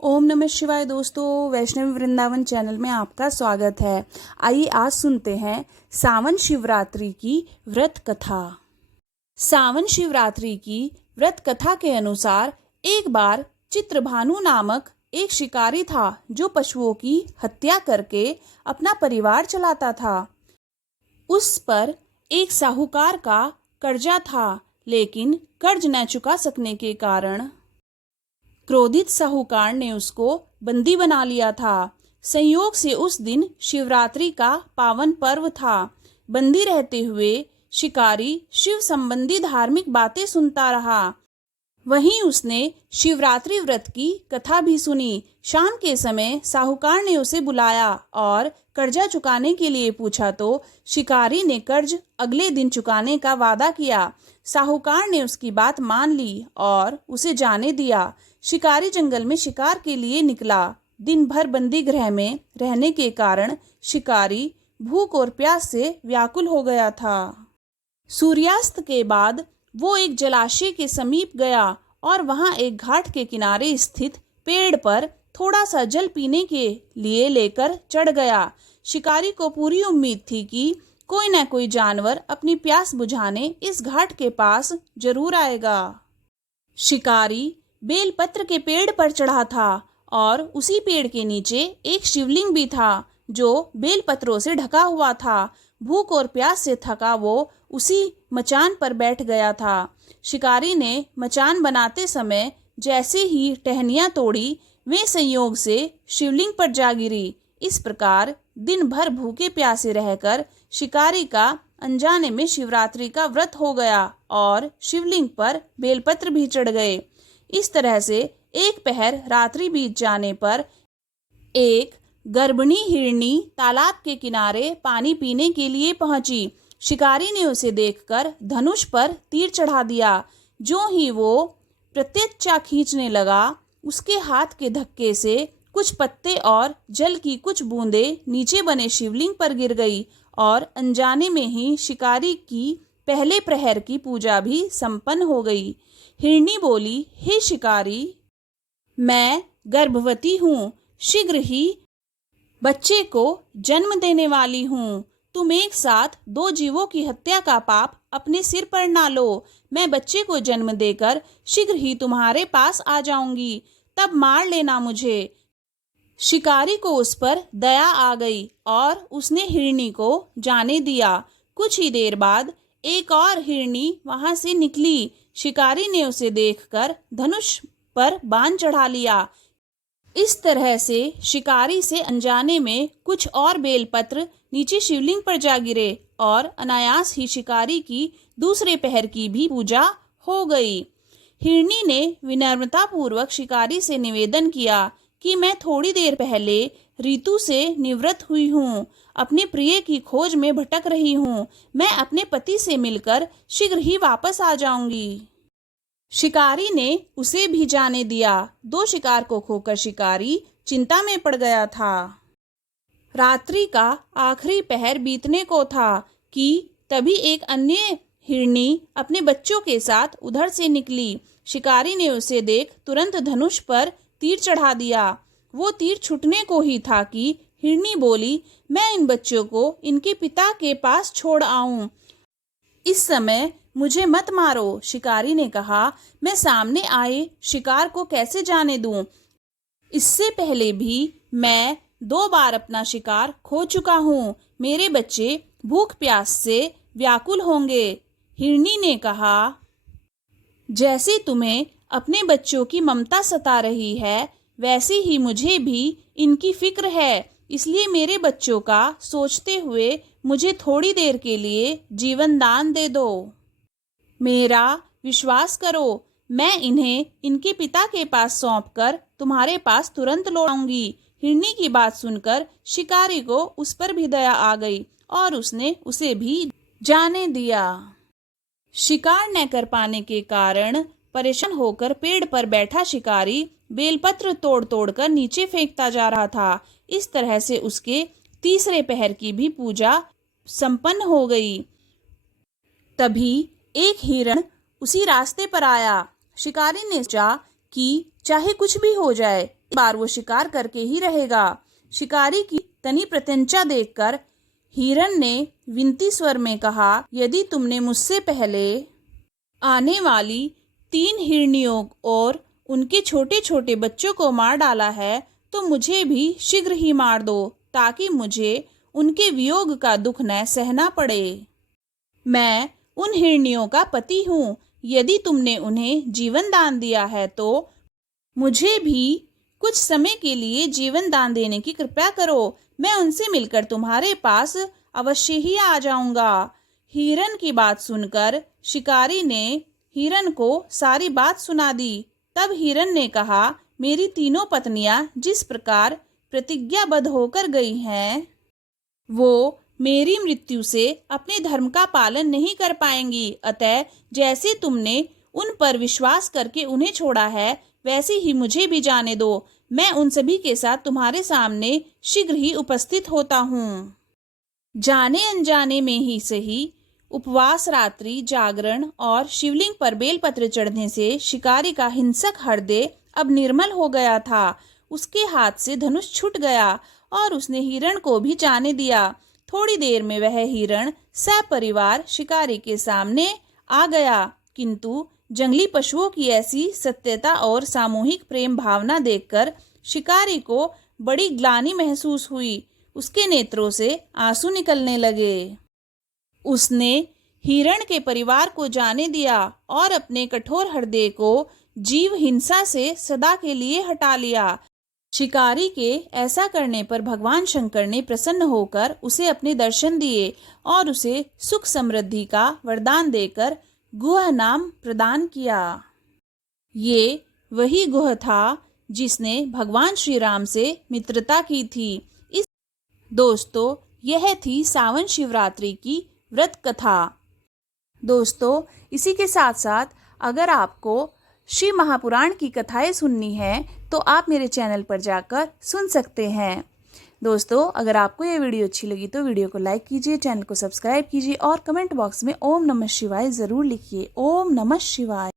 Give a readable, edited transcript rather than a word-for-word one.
ओम नमः शिवाय दोस्तों, वैष्णवी वृंदावन चैनल में आपका स्वागत है। आइए आज सुनते हैं सावन शिवरात्रि की व्रत कथा। सावन शिवरात्रि की व्रत कथा के अनुसार एक बार चित्रभानु नामक एक शिकारी था जो पशुओं की हत्या करके अपना परिवार चलाता था। उस पर एक साहूकार का कर्जा था, लेकिन कर्ज न चुका सकने के कारण क्रोधित साहूकार ने उसको बंदी बना लिया था। संयोग से उस दिन शिवरात्रि का पावन पर्व था। बंदी रहते हुए शिकारी शिव संबंधी धार्मिक बातें सुनता रहा। वहीं उसने शिवरात्रि व्रत की कथा भी सुनी। शाम के समय साहूकार ने उसे बुलाया और कर्जा चुकाने के लिए पूछा तो शिकारी ने कर्ज अगले दिन चुकाने का वादा किया। साहूकार ने उसकी बात मान ली और उसे जाने दिया। शिकारी जंगल में शिकार के लिए निकला। दिन भर बंदी गृह में रहने के कारण शिकारी भूख और प्यास से व्याकुल हो गया था। सूर्यास्त के बाद वो एक जलाशय के समीप गया और वहां एक घाट के किनारे स्थित पेड़ पर थोड़ा सा जल पीने के लिए लेकर चढ़ गया। शिकारी को पूरी उम्मीद थी कि कोई न कोई जानवर अपनी प्यास बुझाने इस घाट के पास जरूर आएगा। शिकारी बेलपत्र के पेड़ पर चढ़ा था और उसी पेड़ के नीचे एक शिवलिंग भी था जो बेलपत्रों से ढका हुआ था। भूख और प्यास से थका वो उसी मचान पर बैठ गया था। शिकारी ने मचान बनाते समय जैसे ही टहनियां तोड़ी, वे संयोग से शिवलिंग पर जा गिरी। इस प्रकार दिन भर भूखे प्यासे रहकर शिकारी का अनजाने में शिवरात्रि का व्रत हो गया और शिवलिंग पर बेलपत्र भी चढ़ गए। इस तरह से एक पहर रात्रि बीत जाने पर एक गर्भिणी हिरनी तालाब के किनारे पानी पीने के लिए पहुंची। शिकारी ने उसे देखकर धनुष पर तीर चढ़ा दिया। जो ही वो प्रत्यक्षा खींचने लगा, उसके हाथ के धक्के से कुछ पत्ते और जल की कुछ बूंदें नीचे बने शिवलिंग पर गिर गई और अनजाने में ही शिकारी की पहले प्रहर की पूजा भी संपन्न हो गई। हिरनी बोली, हे शिकारी, मैं गर्भवती हूँ, शीघ्र ही बच्चे को जन्म देने वाली हूँ। तुम एक साथ दो जीवों की हत्या का पाप अपने सिर पर ना लो। मैं बच्चे को जन्म देकर शीघ्र ही तुम्हारे पास आ जाऊंगी, तब मार लेना मुझे। शिकारी को उस पर दया आ गई और उसने हिरनी को जाने दिया। कुछ ही देर बाद एक और हिरनी वहां से निकली। शिकारी ने उसे देखकर धनुष पर बाण चढ़ा लिया। इस तरह से शिकारी से अनजाने में कुछ और बेलपत्र नीचे शिवलिंग पर जा गिरे और अनायास ही शिकारी की दूसरे पहर की भी पूजा हो गई। हिरनी ने विनम्रता पूर्वक शिकारी से निवेदन किया कि मैं थोड़ी देर पहले ऋतु से निवृत्त हुई हूँ, अपने प्रिय की खोज में भटक रही हूँ। मैं अपने पति से मिलकर शीघ्र ही वापस आ जाऊंगी। शिकारी ने उसे भी जाने दिया। दो शिकार को खोकर शिकारी चिंता में पड़ गया था। रात्रि का आखिरी पहर बीतने को था कि तभी एक अन्य हिरनी अपने बच्चों के साथ उधर से निकली। शिकारी ने उसे देख तुरंत धनुष पर तीर चढ़ा दिया। वो तीर छूटने को ही था कि हिरनी बोली, मैं इन बच्चों को इनके पिता के पास छोड़ आऊं। इस समय मुझे मत मारो। शिकारी ने कहा, मैं सामने आए शिकार को कैसे जाने दूं? इससे पहले भी मैं 2 बार अपना शिकार खो चुका हूँ। मेरे बच्चे भूख प्यास से व्याकुल होंगे। हिरनी ने कहा, जैसे तुम्हें अपने बच्चों की ममता सता रही है, वैसे ही मुझे भी इनकी फिक्र है। इसलिए मेरे बच्चों का सोचते हुए मुझे थोड़ी देर के लिए जीवन दान दे दो। मेरा विश्वास करो, मैं इन्हें इनके पिता के पास सौंपकर तुम्हारे पास तुरंत लौट आऊंगी। हिरनी की बात सुनकर शिकारी को उस पर भी दया आ गई और उसने उसे भी जाने दिया। शिकार न कर पाने के कारण परेशान होकर पेड़ पर बैठा शिकारी बेलपत्र तोड़ तोड़ कर नीचे फेंकता जा रहा था। इस तरह से उसके तीसरे पहर की भी पूजा संपन्न हो गई। तभी एक हिरण उसी रास्ते पर आया। शिकारी ने सोचा कि चाहे कुछ भी हो जाए, इस बार वो शिकार करके ही रहेगा। शिकारी की तनी प्रत्यंचा देखकर हिरण ने विनती स्वर में कहा, यदि तुमने मुझसे पहले आने वाली 3 हिरनियों और उनके छोटे छोटे बच्चों को मार डाला है तो मुझे भी शीघ्र ही मार दो, ताकि मुझे उनके वियोग का दुख न सहना पड़े। मैं उन हिरनियों का पति हूँ। यदि तुमने उन्हें जीवन दान दिया है तो मुझे भी कुछ समय के लिए जीवन दान देने की कृपा करो। मैं उनसे मिलकर तुम्हारे पास अवश्य ही आ जाऊंगा। हिरण की बात सुनकर शिकारी ने हिरण को सारी बात सुना दी। तब हिरण ने कहा, मेरी तीनों पत्नियां जिस प्रकार प्रतिज्ञाबद्ध होकर गई हैं, वो मेरी मृत्यु से अपने धर्म का पालन नहीं कर पाएंगी। अतः जैसे तुमने उन पर विश्वास करके उन्हें छोड़ा है, वैसे ही मुझे भी जाने दो। मैं उन सभी के साथ तुम्हारे सामने शीघ्र ही उपस्थित होता हूँ। जाने अनजाने में ही सही, उपवास, रात्रि जागरण और शिवलिंग पर बेलपत्र चढ़ने से शिकारी का हिंसक हृदय अब निर्मल हो गया था। उसके हाथ से धनुष छूट गया और उसने हिरण को भी जाने दिया। थोड़ी देर में वह हिरण सपरिवार शिकारी के सामने आ गया, किंतु जंगली पशुओं की ऐसी सत्यता और सामूहिक प्रेम भावना देखकर शिकारी को बड़ी ग्लानि महसूस हुई। उसके नेत्रों से आंसू निकलने लगे। उसने हिरण के परिवार को जाने दिया और अपने कठोर हृदय को जीव हिंसा से सदा के लिए हटा लिया। शिकारी के ऐसा करने पर भगवान शंकर ने प्रसन्न होकर उसे अपने दर्शन दिए और उसे सुख समृद्धि का वरदान देकर गुह नाम प्रदान किया। ये वही गुह था जिसने भगवान श्री राम से मित्रता की थी। दोस्तों, यह थी सावन शिवरात्रि की व्रत कथा। दोस्तों, इसी के साथ साथ अगर आपको शिव महापुराण की कथाएं सुननी है तो आप मेरे चैनल पर जाकर सुन सकते हैं। दोस्तों, अगर आपको ये वीडियो अच्छी लगी तो वीडियो को लाइक कीजिए, चैनल को सब्सक्राइब कीजिए और कमेंट बॉक्स में ओम नमः शिवाय ज़रूर लिखिए। ओम नमः शिवाय।